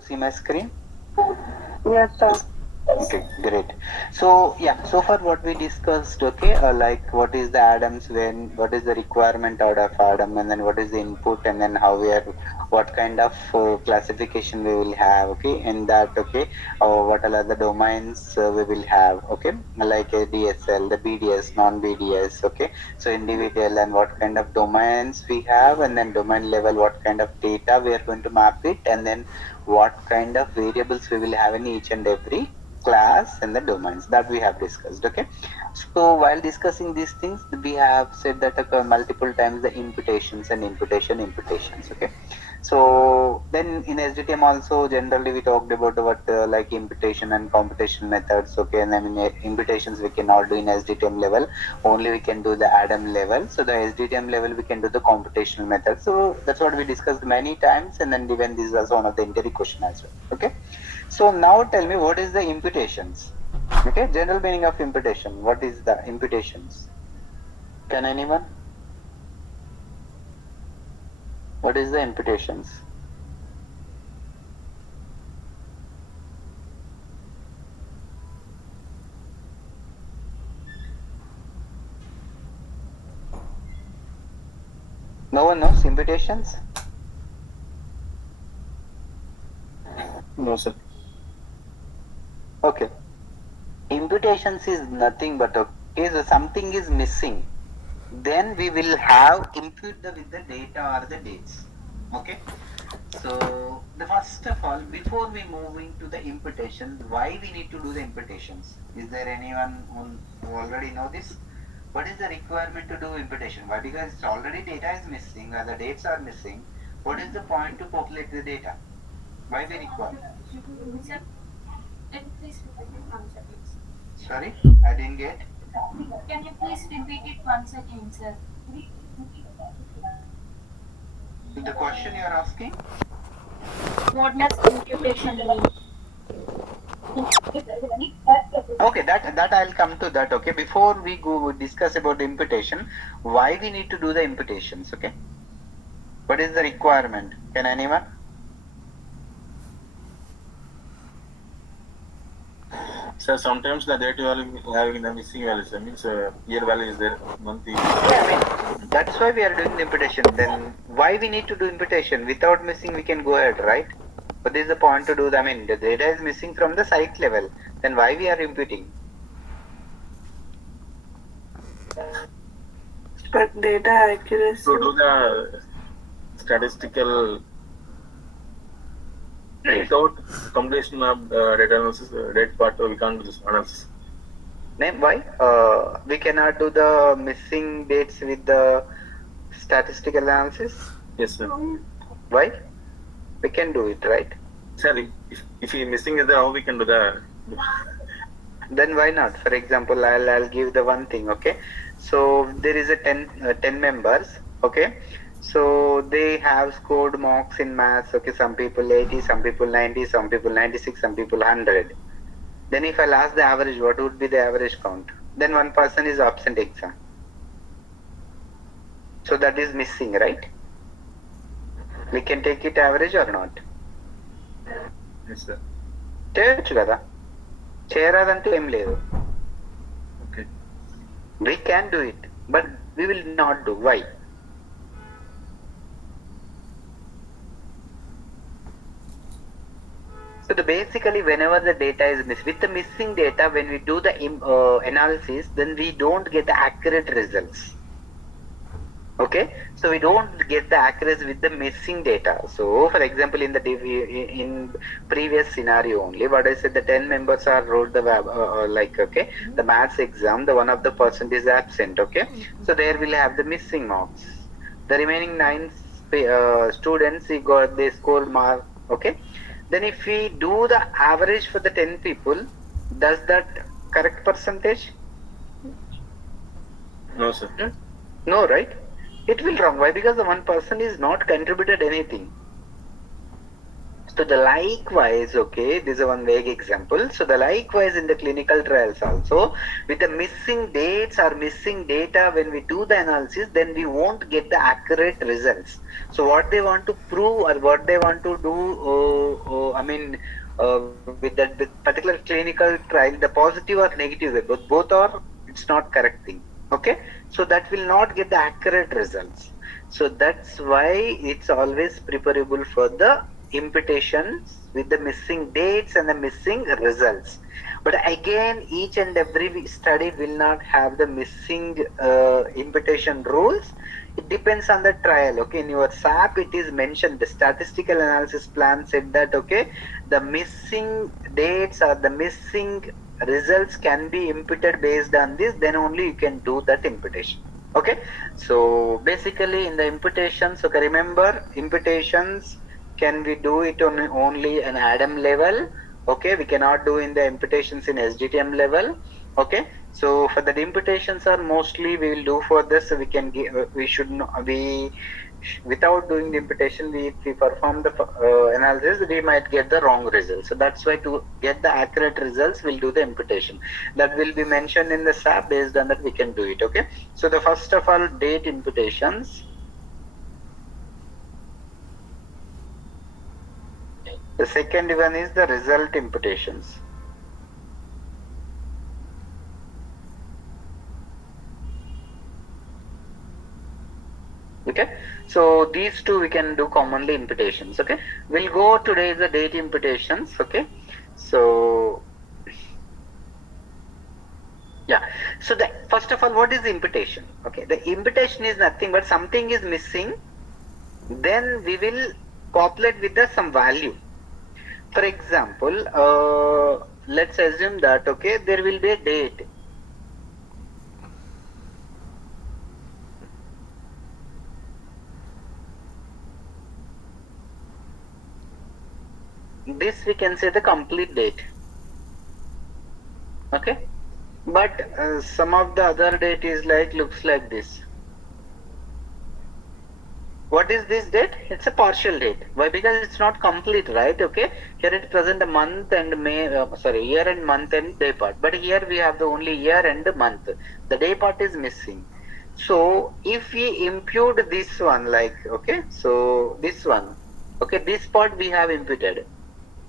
See my screen? Yes, sir. Okay, great. So yeah, so far what we discussed, okay, like what is the Adams when, what is the requirement out of Adam, and then what is the input, and then how we are, what kind of classification we will have, okay, in that, okay, what are the domains we will have, okay, like a DSL, the BDS, non-BDS, okay, so individual and what kind of domains we have, and then domain level, what kind of data we are going to map it, and then what kind of variables we will have in each and every class and the domains that we have discussed. Okay, so while discussing these things we have said that multiple times the imputations. Okay, so then in SDTM also generally we talked about what like imputation and computation methods. Okay, and then in imputations we cannot do in SDTM level, only we can do the Adam level. So the SDTM level we can do the computational method. So that's what we discussed many times, and then even this is also one of the interview question as well. Okay, so now tell me what is the imputations? Okay, general meaning of imputation. What is the imputations? Can anyone? What is the imputations? No one knows imputations? No, sir. Okay. Imputations is nothing but okay, so something is missing. Then we will have impute with the data or the dates. Okay. So the first of all, before we move into the imputations, why we need to do the imputations? Is there anyone who already know this? What is the requirement to do imputation? Why? Because already data is missing or the dates are missing. What is the point to populate the data? Why we require? Can you please repeat it once again, sir? Sorry, I didn't get. Can you please repeat it once again, sir? The question you are asking? What does imputation mean? Okay, that I'll come to that. Okay, before we go discuss about imputation, why we need to do the imputations? Okay, what is the requirement? Can anyone? Sir, sometimes the data value having the missing values. That means year value is there, month is Yeah, I mean that's why we are doing the imputation. Then why we need to do imputation? Without missing, we can go ahead, right? What is the point to do that? I mean, the data is missing from the site level. Then why we are imputing? But data accuracy. to do the statistical without completion of data analysis, data part, we can't do this analysis. Name why? We cannot do the missing dates with the statistical analysis. Yes, sir. Why? We can do it, right? Sir, if he missing is there, how we can do the? Then why not? For example, I'll give the one thing. Okay, so there is a 10 members. Okay, so they have scored marks in maths. Okay, some people 80, some people 90, some people 96, some people 100. Then if I'll ask the average, what would be the average count? Then one person is absent exam. So that is missing, right? We can take it average or not? Yes, sir. చేయొచ్చు కదా, చేయరాదంటూ ఏం లేదు. Okay. We can do it, but we will not do. Why? So basically, whenever the data is missed, with the missing data, when we do the analysis, then we don't get the accurate results. Okay, so we don't get the accuracy with the missing data. So, for example, in the in previous scenario only, what I said, the 10 members are wrote the like okay, the maths exam, the one of the person is absent. Okay, so there will have the missing marks. The remaining 9 students, they score mark. Okay, then if we do the average for the 10 people, does that correct percentage? No, sir. No, right? It will wrong. Why? Because the one person is not contributed anything. So the likewise, okay, this is one vague example. So the likewise in the clinical trials also, with the missing dates or missing data, when we do the analysis, then we won't get the accurate results. So what they want to prove or what they want to do, with that with particular clinical trial, the positive or negative way, but both are, it's not correct thing. Okay, so that will not get the accurate results. So that's why it's always preferable for the imputations with the missing dates and the missing results. But again, each and every study will not have the missing imputation rules. It depends on the trial. Okay, in your SAP it is mentioned, the statistical analysis plan said that, okay, the missing dates or the missing results can be imputed based on this, then only you can do that imputation. Okay, so basically in the imputations, okay, remember imputations, can we do it on only an ADAM level? Okay, we cannot do in the imputations in SDTM level. Okay, so for the imputations are mostly we will do for this, so we can give, we should not, without doing the imputation, if we perform the analysis, we might get the wrong results. So that's why to get the accurate results, we'll do the imputation. That will be mentioned in the SAP. Based on that, we can do it. Okay. So the first of all, date imputations. The second one is the result imputations. Okay, so these two we can do commonly imputations. Okay, we'll go today the date imputations. Okay, so yeah, so the first of all, what is the imputation? Okay, the imputation is nothing but something is missing, then we will populate with the some value. For example, let's assume that, okay, there will be a date. This we can say the complete date. Okay, but some of the other date is like, looks like this. What is this date? It's a partial date. Why? Because it's not complete, right? Okay, here it present a month and year and month and day part, but here we have the only year and month. The day part is missing. So if we impute this one, like, okay, so this one, okay, this part we have imputed.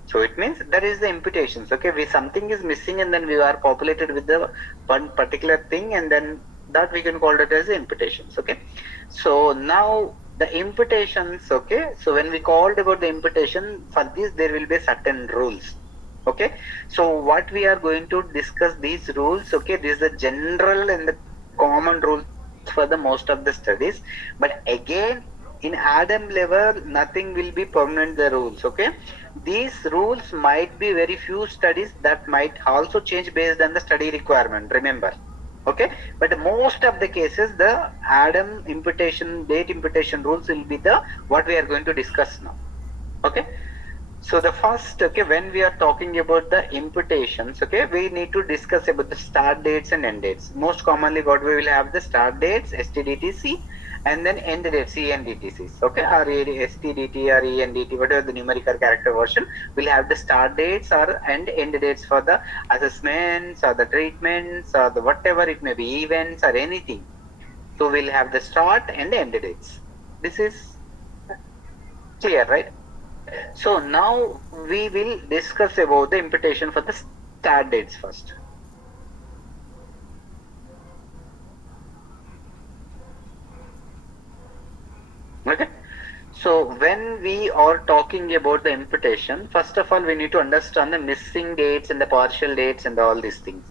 So it means that is the imputations. Okay, we something is missing and then we are populated with the one particular thing, and then that we can call it as the imputations. Okay, so now the imputations. Okay, so when we called about the imputation, for this there will be certain rules. Okay, so what we are going to discuss these rules. Okay, this is the general and the common rules for the most of the studies, but again in ADAM level nothing will be permanent, the rules. Okay, these rules might be very few studies that might also change based on the study requirement, remember. Okay, but most of the cases the ADAM imputation, date imputation rules will be the what we are going to discuss now. Okay, so the first, okay, when we are talking about the imputations, okay, we need to discuss about the start dates and end dates. Most commonly what we will have the start dates, STDTC, and then end dates, ENDTCs. Okay, or STDT or ENDT, whatever the numerical character version, will have the start dates or and end dates for the assessments or the treatments or the whatever it may be, events or anything. So we'll have the start and end dates. This is clear, right? So now we will discuss about the imputation for the start dates first. Okay, so when we are talking about the imputation, first of all we need to understand the missing dates and the partial dates and all these things.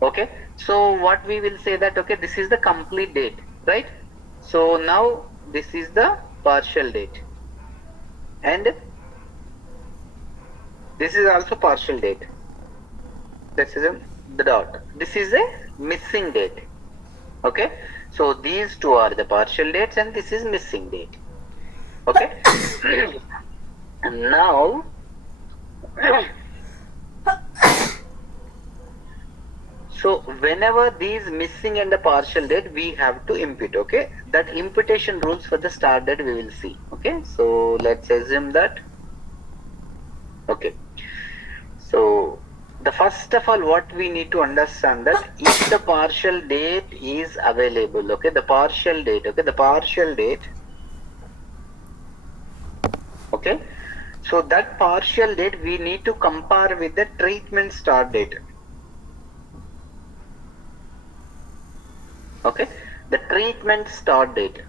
Okay, so what we will say that, okay, this is the complete date, right? So now this is the partial date, and this is also partial date. This is the dot. This is a missing date. Okay, so these two are the partial dates and this is missing date. Okay, and now so whenever these missing and the partial date, we have to impute. Okay, that imputation rules for the start date we will see. Okay, so let's assume that Okay. So the first of all, what we need to understand that if the partial date is available, okay, the partial date, okay, so that partial date we need to compare with the treatment start date. Okay, the treatment start date.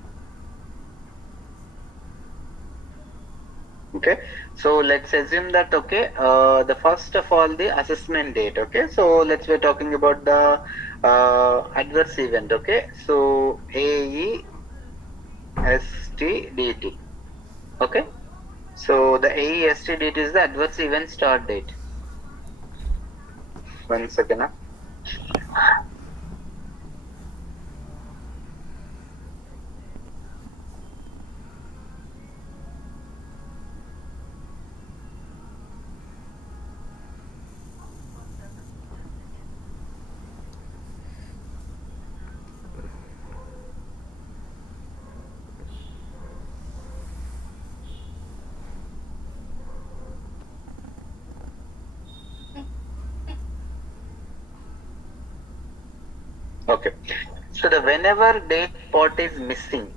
Okay, so let's assume that, okay, the first of all the assessment date. Okay, so let's we're talking about the adverse event. Okay, so AESTDT. Okay, so the AESTDT is the adverse event start date. 1 second. Okay, so the whenever date part is missing,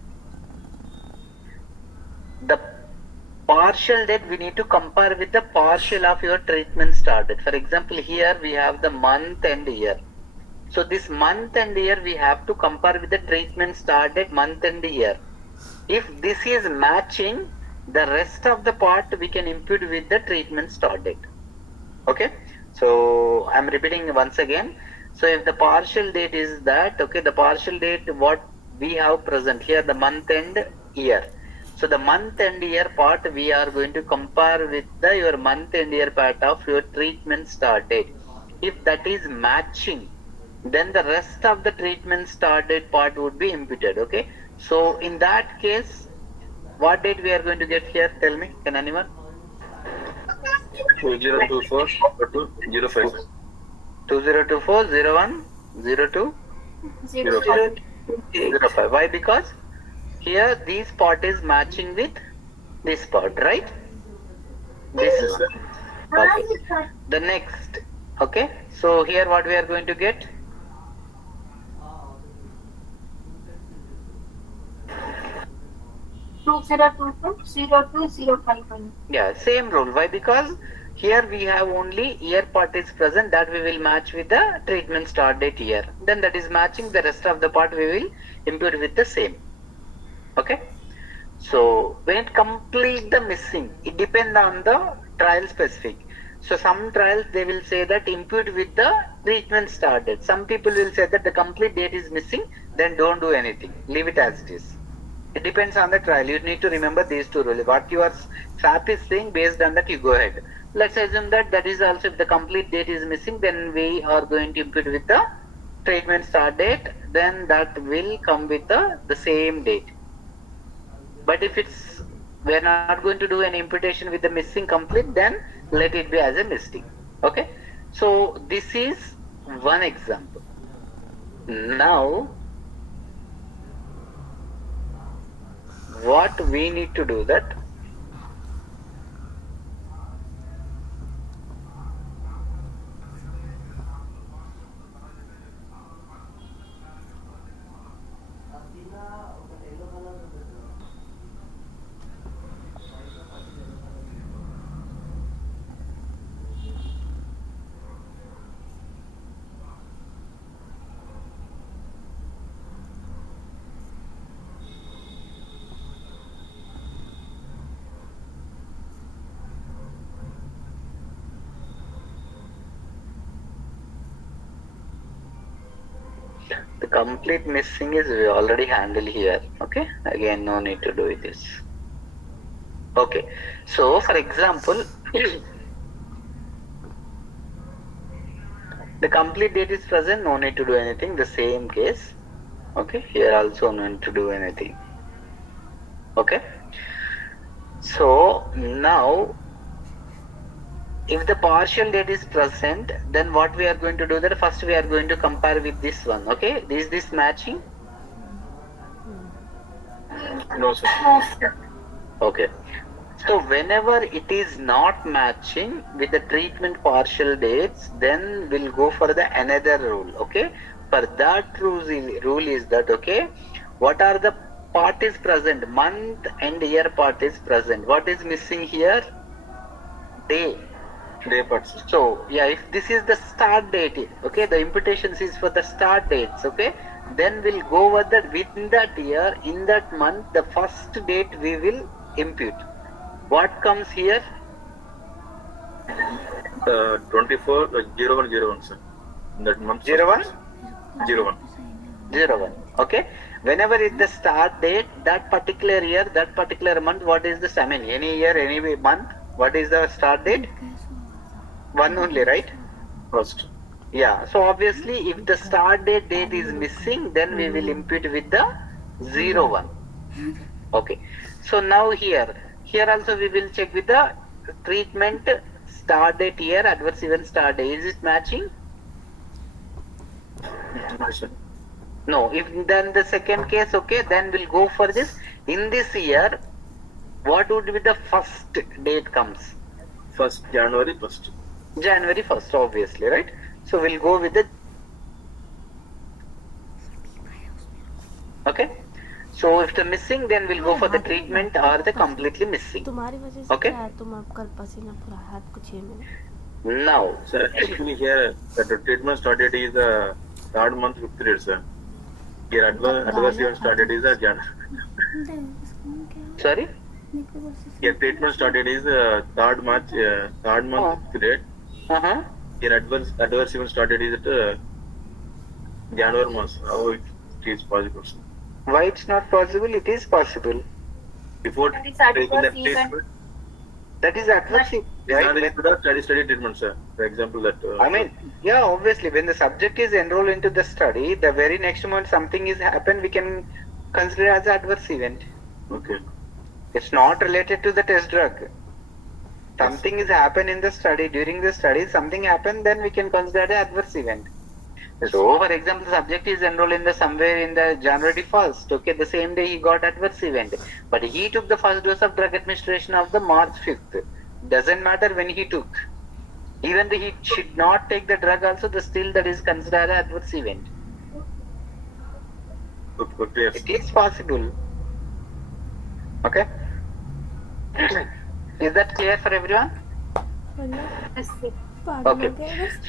the partial date we need to compare with the partial of your treatment start date. For example, here we have the month and year. So this month and year we have to compare with the treatment start date, month and year. If this is matching, the rest of the part we can impute with the treatment start date. Okay, so I'm repeating once again. So if the partial date is that, okay, the partial date what we have present here, the month and year. So the month and year part we are going to compare with the your month and year part of your treatment start date. If that is matching, then the rest of the treatment start date part would be imputed. Okay, so in that case, what date we are going to get here? Tell me, can anyone? 2024 056. 2024 01 02 Zero. 05. 05. Why? Because here this part is matching with this part, right? This Yes, sir. okay. The next, okay. So here what we are going to get? Two zero two two 02051. Yeah, same rule. Why? Because here we have only year part is present, that we will match with the treatment start date year. Then that is matching, the rest of the part we will impute with the same. Okay. So when it complete the missing, it depends on the trial specific. So some trials they will say that impute with the treatment start date. Some people will say that the complete date is missing, then don't do anything. Leave it as it is. It depends on the trial. You need to remember these two rules. What your SAP is saying, based on that you go ahead. Let's assume that that is also, if the complete date is missing, then we are going to impute with the treatment start date. Then that will come with the same date. But if it's, we're not going to do an imputation with the missing complete, then let it be as a missing. Okay, so this is one example. Now what we need to do that, the complete missing is we already handled here. Okay, again no need to do this. Okay, so for example the complete date is present, no need to do anything. The same case. Okay, here also no need to do anything. Okay, so now if the partial date is present, then what we are going to do that, first we are going to compare with this one. Okay, is this matching? No, sir. No, sir. Okay, So whenever it is not matching with the treatment partial dates, then we'll go for the another rule. Okay. For that rule is that, okay, what are the parties present? Month and year parties present. What is missing here? Day. Day part, sir. So yeah, if this is the start date, okay, the imputations is for the start dates, okay, then we'll go over that within that year, in that month, the first date we will impute. What comes here? 24 0101, sir. In that month. 01? 01. 01. Okay. Whenever is the start date, that particular year, that particular month, what is the, I mean, any year, any month, what is the start date? One only, right? First. Yeah. So obviously, if the start date is missing, then we will impute with the 01. Okay. So now here also we will check with the treatment start date year, adverse event start date. Is it matching? No, sir. No. If then the second case, okay, then we'll go for this. In this year, what would be the first date comes? First January 1st. January 1st, obviously, right? So we'll go with the. Okay. So if the missing, then we'll go for the treatment or the completely missing. तुम्हारी वजह से Okay. क्या है, तुम अब कल पसीना पूरा हाथ को 6 minute Now, Sir, actually here the treatment started is the third month 5th date, sir. Here adverse event started is the Jan. sorry. Here treatment started is third month 5th date. Uh-huh. Here adverse event started is at January month. How it is possible, sir? Why it's not possible? It is possible. Before That is taking the adverse treatment, event. That is adverse, it's right? not into the study treatment, sir. For example, that. I mean, yeah, obviously, when the subject is enrolled into the study, the very next month something is happened, we can consider as adverse event. Okay. It's not related to the test drug. Something is happened in the study, during the study, something happened, then we can consider it adverse event. So, for example, the subject is enrolled in the somewhere in the January 1st. Okay, the same day he got adverse event, but he took the first dose of drug administration of the March 5th. Doesn't matter when he took. Even though he should not take the drug, also the still that is considered an adverse event. Okay. It is possible. Okay. Is that clear for everyone? Yes, sir. Okay.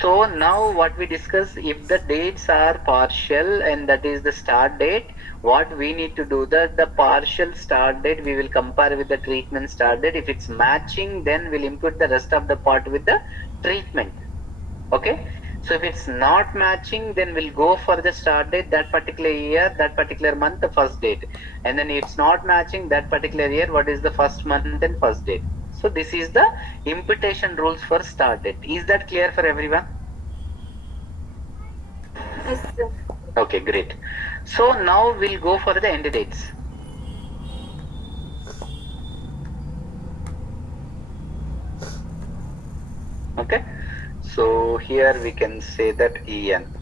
So now what we discuss, if the dates are partial and that is the start date, what we need to do, the partial start date we will compare with the treatment start date. If it's matching, then we'll input the rest of the part with the treatment. Okay. So if it's not matching, then we'll go for the start date, that particular year, that particular month, the first date. And then it's not matching that particular year, what is the first month and first date. So this is the imputation rules for start date. Is that clear for everyone? Yes, sir. Okay, great. So now we'll go for the end dates. Okay. So here we can say that EN.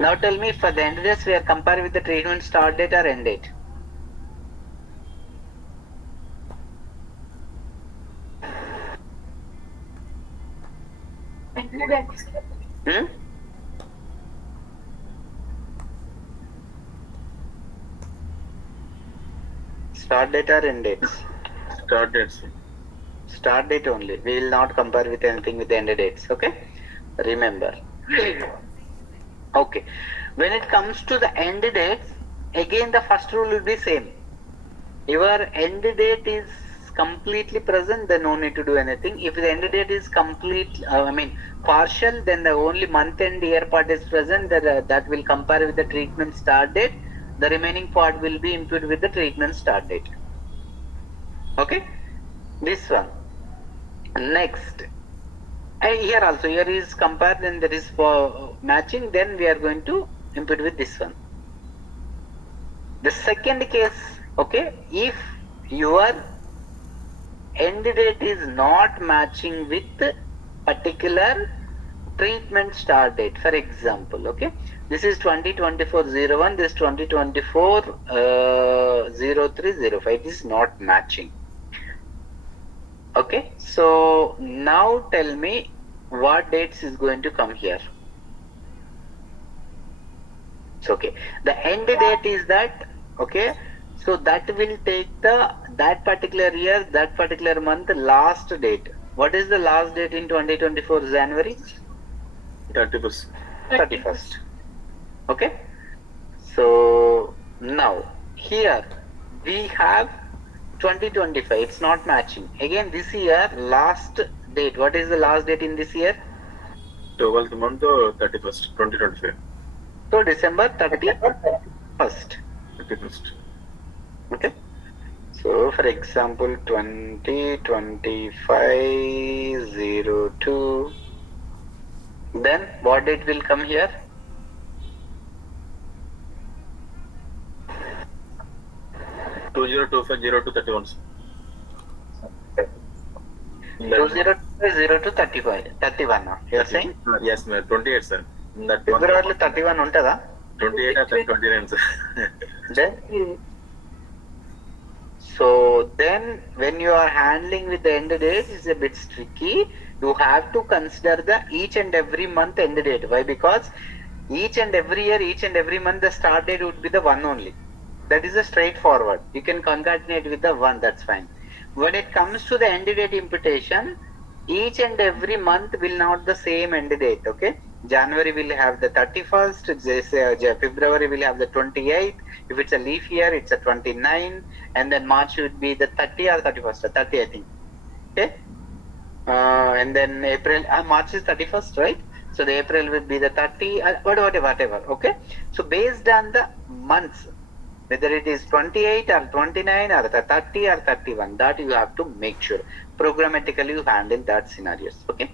Now tell me, for the end dates we are comparing with the treatment start date or end date? Hmm? Start date or end dates? Start date, sir. Start date only. We will not compare with anything with the end dates. Okay? Remember. Okay. When it comes to the end dates, again the first rule will be same. Your end date is completely present, then no need to do anything. If the end date is partial, then the only month and year part is present, that will compare with the treatment start date. The remaining part will be imputed with the treatment start date. Okay? This one. Next. Here also, here is compared, then there is for matching, then we are going to impute with this one. The second case, okay, if your end date is not matching with particular treatment start date, for example, okay, this is 2024-01, this 2024-03-05, this is not matching. Okay, so now tell me what dates is going to come here. It's okay, the end date is that, okay, so that will take that particular year, that particular month last date. What is the last date in 2024 January? 31st. 31st. Okay, so now here we have 2025, it's not matching. Again, this year last date, what is the last date in this year? 12th month, 31st, 2025. So December 31st. 31st. Okay, so for example 2025-02, then what date will come here? 2025-02-31. 2025-02-31 you are saying? Yes, ma'am. 28, sir. In that one, ఫిబ్రవరిలో 31 ఉంటుందా? 28 or 29, sir. Then so then when you are handling with the end date, it's a bit tricky. You have to consider the each and every month end date. Why? Because each and every year, each and every month, the start date would be the one only. That is a straightforward. You can concatenate with the one, that's fine. When it comes to the end date imputation, each and every month will not the same end date, okay? January will have the 31st, February will have the 28th, if it's a leaf year, it's a 29, and then March would be the 30 or 31st, 30 I think, okay? And then April, March is 31st, right? So the April will be the 30, whatever, okay? So based on the months, whether it is 28 or 29 or 30 or 31, that you have to make sure. Programmatically you handle that scenarios, okay?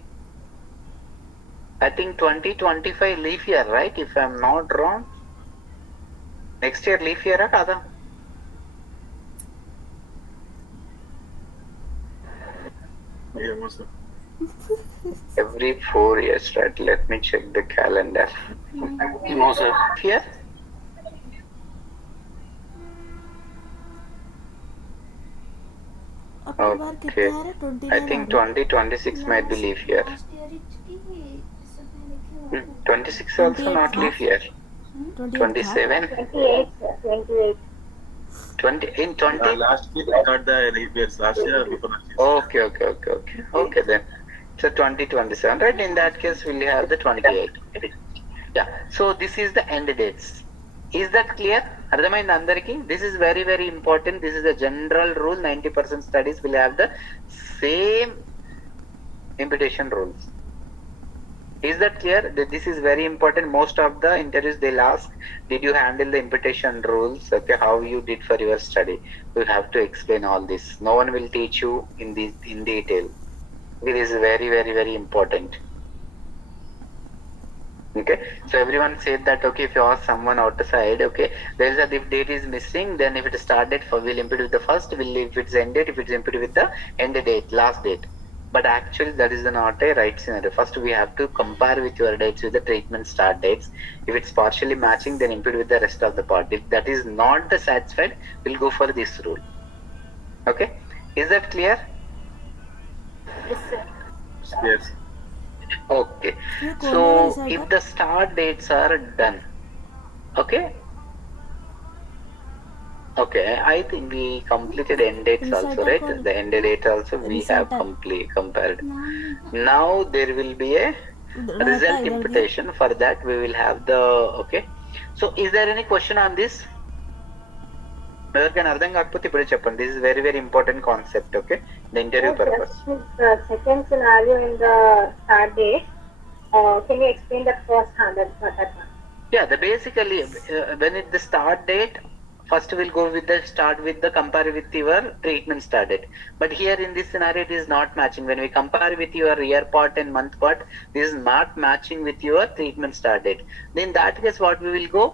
I think 2025 leaf year, right? If I'm not wrong. Next year leaf year or kada? Yeah, sir. Every 4 years, right? Let me check the calendar. No, sir. Here? अक्टूबर कितना Okay. है? 29 I think 2026 might be leaf year. Last year it's 26 also not leaf year. 27. 28, sir. 28. 20 in 20. Last year, I got the leap years. Last year, before last year. Okay. Okay then. So 2027, right? In that case, we'll have the 28. Yeah. So this is the end dates. Is that clear? అర్థమైంది అందరికి? This is very, very important. This is a general rule. 90% studies will have the same imputation rules. Is that clear? This is very important. Most of the interviews they'll ask, did you handle the imputation rules? Okay, how you did for your study? You have to explain all this. No one will teach you in detail. It is very, very, very important. Okay, so everyone said that, okay, if you ask someone outside, okay, there is a, if date is missing, then if it is start date, we'll impute with the first, if it's end date, if it's impute with the end date, last date. But actually that is not a right scenario. First we have to compare with your dates with the treatment start dates. If it's partially matching, then impute with the rest of the part. If that is not the satisfied, we'll go for this rule. Okay, is that clear? Yes, sir. Yes. Okay, so if the start dates are done, okay, I think we completed end dates also, right? The end date also we have compared. Now there will be a result imputation. For that we will have the, okay, so is there any question on this? ఎవరికైనా అర్థం కాకపోతే ఇప్పుడే చెప్పండి. This is very very important concept, okay, the interview purpose. The second scenario in the start date, can you explain that first? That one. Yeah, the basically when it the start date, first we'll go with the start with the compare with your treatment start date. But here in this scenario it is not matching. When we compare with your year part and month part, this is not matching with your treatment start date. Then in that case what we will go,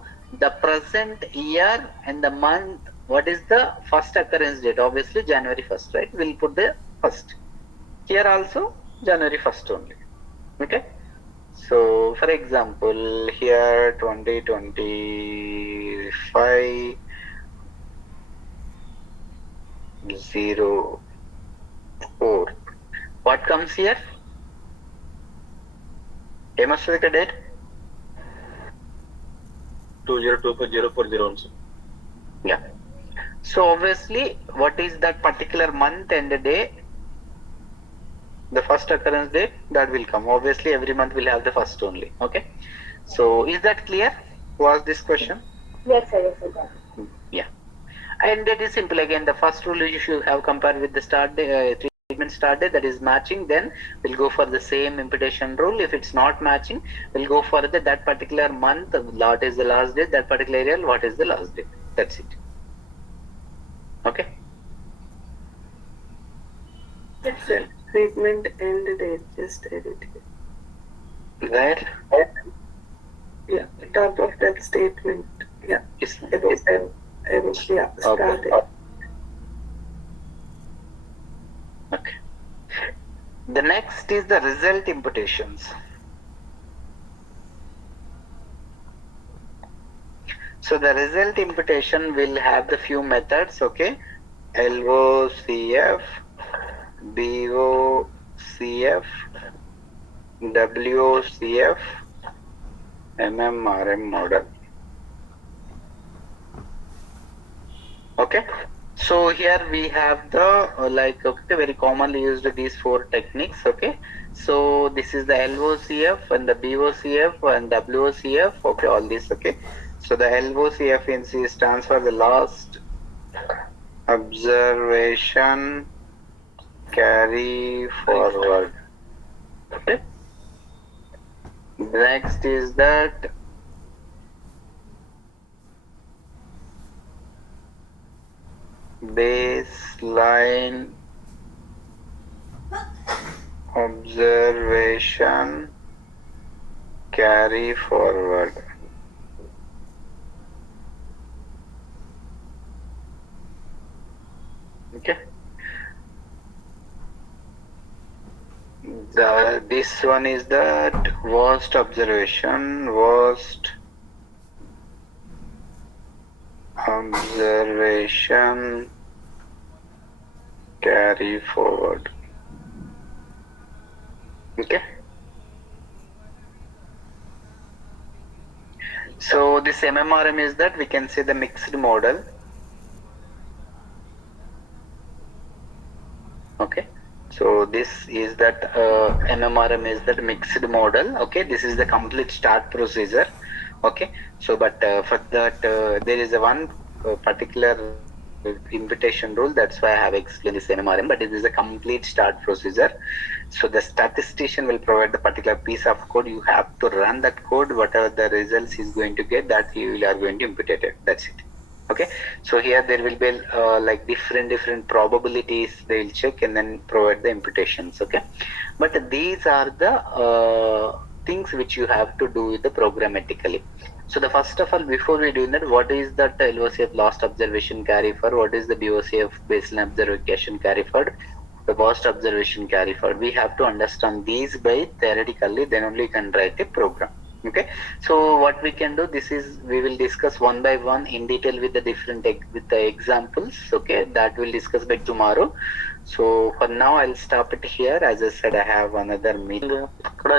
the present year and the month, what is the first occurrence date? Obviously January 1st, right? We'll put the first. Here also January 1st only. Okay, So for example, here 2025 04. What comes here? ఏమొస్తుంది ఇక్కడ date? 20240401, sir. Yeah. So obviously, what is that particular month and the day? The first occurrence date that will come. Obviously, every month will have the first only. Okay. So is that clear? Was this question? Yes, sir. Yes, sir. Yeah. And that is simple. Again, the first rule you should have compared with the start day, treatment start day, that is matching. Then we'll go for the same imputation rule. If it's not matching, we'll go for that particular month. What is the last date? That particular area, what is the last date? That's it. Okay. It's a treatment end date, just edit it. Where? Yeah, top of that statement. Yeah, Yes. yeah, start it. Okay. The next is the result imputations. So the result imputation will have the few methods, okay? LOCF, BOCF, WOCF, MMRM model. Okay, so here we have the very commonly used these 4 techniques. Okay, so this is the LOCF and the BOCF and WOCF. Okay, all this. Okay, so the LOCF stands for the last observation carry forward. Okay, next is that baseline observation carry forward. Okay. This one is that worst observation carry forward. Okay. So this MMRM is that we can say the mixed model. Okay. So this is that MMRM is that mixed model. Okay, this is the complete start procedure. Okay, so but for that there is a one particular imputation rule. That's why I have explained this MMRM, but it is a complete start procedure. So the statistician will provide the particular piece of code. You have to run that code. Whatever the results he's going to get, that you are going to impute it. That's it. Okay, so here there will be different probabilities they will check and then provide the imputations. Okay, but these are the things which you have to do with the programmatically. So the first of all, before we do that, what is that LOCF last observation carry forward? What is the BOCF baseline observation carry forward? The worst observation carry forward. We have to understand these by theoretically, then only you can write a program. Okay, so what we can do, this is we will discuss one by one in detail with the different with the examples. Okay, that we'll discuss by tomorrow. So for now I'll stop it here. As I said, I have another meeting. ఇక్కడ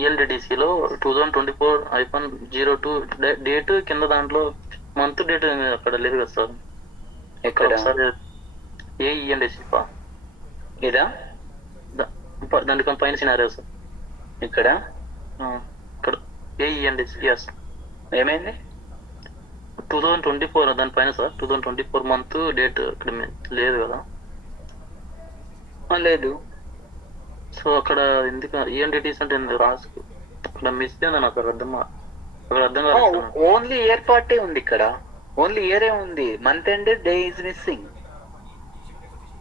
ELDDCలో 2024-02 date కింద దాంట్లో month date అక్కడ లేదు కదా sir. ఎక్కడ ఒకసారి ELDC ఇదా దానికి పైన సినారియో సార్. ఇక్కడ ఇక్కడ ELDC ఏమైంది 2024 దానిపైన సార్. 2024 మంత్ డేట్ ఇక్కడ లేదు కదా. లేదు. సో అక్కడ ఎందుకు ELDDC అంటే రాసు అక్కడ మిస్ అయింది నాకు అర్థం కాదు. ఓన్లీ ఇయర్ పార్టే ఉంది ఇక్కడ. ఓన్లీ ఇయరే ఉంది. Month and day is missing.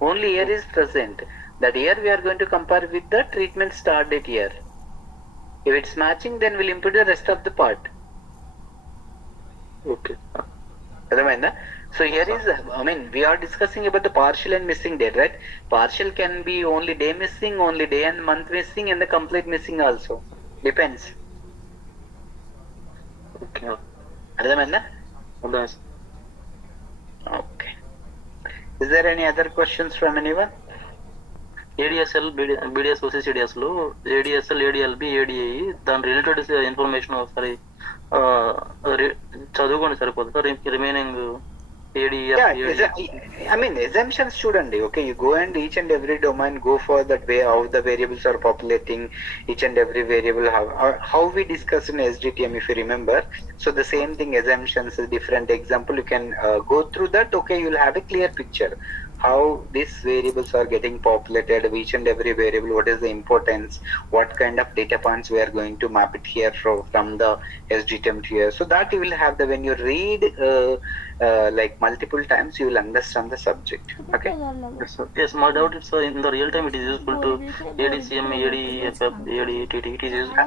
Only year is present. That year we are going to compare with the treatment start date year. If it's matching, then we'll input the rest of the part. Okay. అర్థమైందా? So here is, I mean, we are discussing about the partial and missing date, right? Partial can be only day missing, only day and month missing, and the complete missing also. Depends. Okay అర్థమైందా? అర్థం sir. Okay. Is there any other questions from anyone? ADSL BDS OCCDS లో ADSL ఏడిఎల్బి ADI దాని related information ఒకసారి చదువుకోండి సరిపోతుంది sir. Remaining I mean, assumptions shouldn't. Okay, you go and each and every domain go for that way how the variables are populating each and every variable, how we discussed in SDTM, if you remember. So the same thing, assumptions is different example. You can go through that. Okay, you'll have a clear picture how these variables are getting populated, each and every variable, what is the importance, what kind of data points we are going to map it here from the SDTM to here. So that you will have the, when you read like multiple times, you will understand the subject. Okay. Yes, my doubt is in the real time it is useful to ADCM, ADFF, ADTT. It is useful.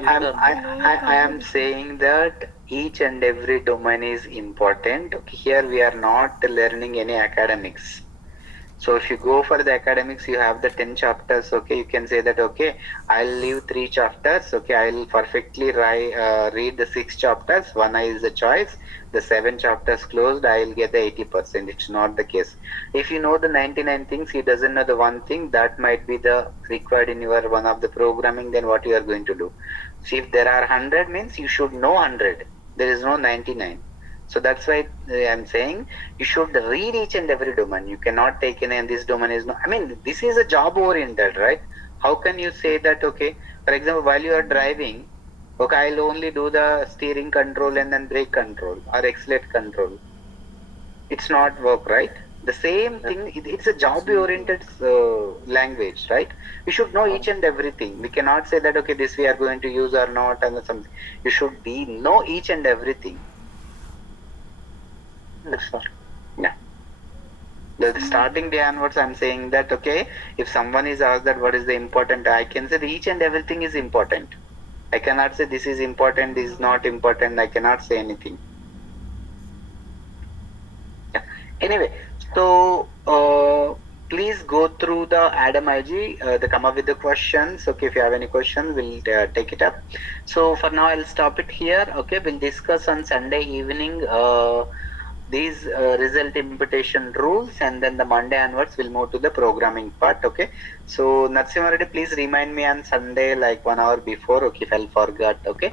I am saying that each and every domain is important. Okay, here we are not learning any academics. So if you go for the academics, you have the 10 chapters. Okay, you can say that, okay, I'll leave 3 chapters. Okay, I'll perfectly read the 6 chapters. One is the choice. The 7 chapters closed, I'll get the 80%. It's not the case. If you know the 99 things, he doesn't know the one thing, that might be the required in your one of the programming, then what you are going to do. So if there are 100 means you should know 100. There is no 99. So that's why I'm saying you should read each and every domain. You cannot take in and this domain is no. I mean, this is a job oriented, right? How can you say that, okay, for example, while you are driving, okay, I'll only do the steering control and then brake control or accelerate control. It's not work, right? The same thing, it's a job oriented language, right? You should know each and everything. We cannot say that, okay, this we are going to use or not and something. You should know each and everything. Yes, sir. Yeah. The starting day onwards, I'm saying that, okay, if someone is asked that what is the important, I can say that each and everything is important. I cannot say this is important, this is not important. I cannot say anything. Yeah. Anyway, so please go through the Adam IG, the come up with the questions. Okay, if you have any questions, we'll take it up. So for now, I'll stop it here. Okay, we'll discuss on Sunday evening these result imputation rules, and then the Monday onwards we'll move to the programming part. Okay, so Natsimha Reddy, please remind me on Sunday like 1 hour before. Okay, if I forgot. Okay.